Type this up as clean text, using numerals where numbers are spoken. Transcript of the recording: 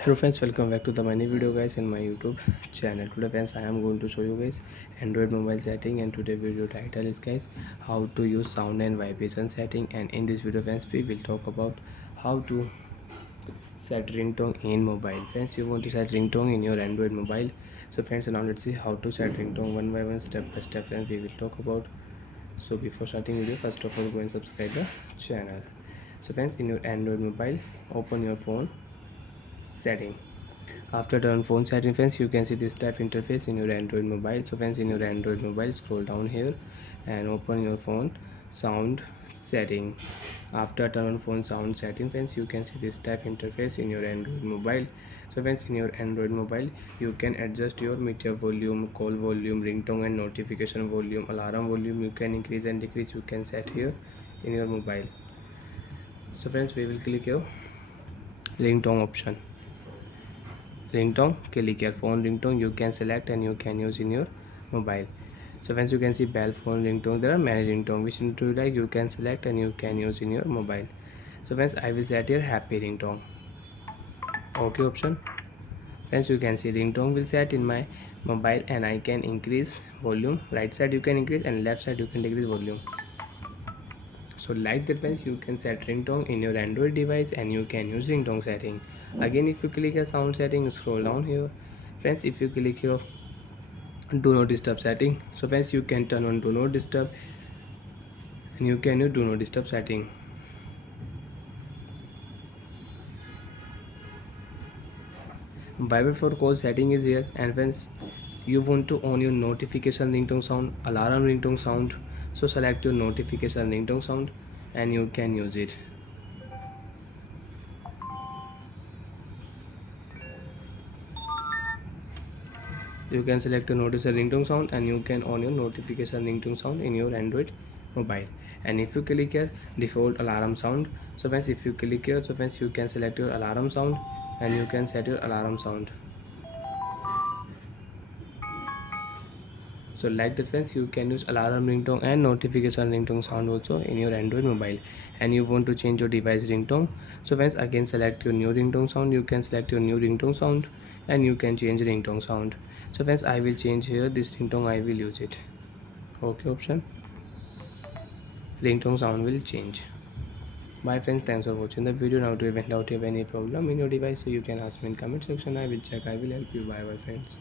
Hello friends, welcome back to the many video guys in my YouTube channel. Today friends, I am going to show you guys Android mobile setting, and today video title is guys how to use sound and vibration setting. And in this video friends, we will talk about how to set ringtone in mobile. Friends, you want to set ringtone in your Android mobile. So friends, now let's see how to set ringtone one by one, step by step. Friends, we will talk about. So before starting video, first of all go and subscribe the channel. So friends, in your Android mobile, open your phone setting. After turn phone setting friends, you can see this type interface in your Android mobile. So friends, in your Android mobile, scroll down here and open your phone sound setting. After turn on phone sound setting friends, you can see this type interface in your Android mobile. So friends, in your Android mobile, you can adjust your meter volume, call volume, ringtone and notification volume, alarm volume. You can increase and decrease, you can set here in your mobile. So friends, we will click here ringtone option. Ringtone, click your phone ringtone, you can select and you can use in your mobile. So once you can see bell phone ringtone, there are many ringtone which you like, you can select and you can use in your mobile. So once I will set here happy ringtone, okay option. Friends, you can see ringtone will set in my mobile and I can increase volume. Right side you can increase and left side you can decrease volume. So like that friends, you can set ringtone in your Android device and you can use ringtone setting. Again, if you click a sound setting, scroll down here friends. If you click here do not disturb setting, so friends you can turn on do not disturb and you can use do not disturb setting. Vibrate for call setting is here, and friends you want to on your notification ringtone sound, alarm ringtone sound, so select your notification ringtone sound and you can use it. You can select a notification ringtone sound and you can on your notification ringtone sound in your Android mobile. And if you click here default alarm sound, so friends if you click here, so friends you can select your alarm sound and you can set your alarm sound. So like that friends, you can use alarm ringtone and notification ringtone sound also in your Android mobile. And you want to change your device ringtone, so friends again select your new ringtone sound, you can select your new ringtone sound and you can change ringtone sound. So friends, I will change here this ringtone, I will use it, okay option. Ringtone sound will change. Bye friends, thanks for watching the video. Now to event out, you have any problem in your device, so you can ask me in comment section, I will check, I will help you. Bye bye friends.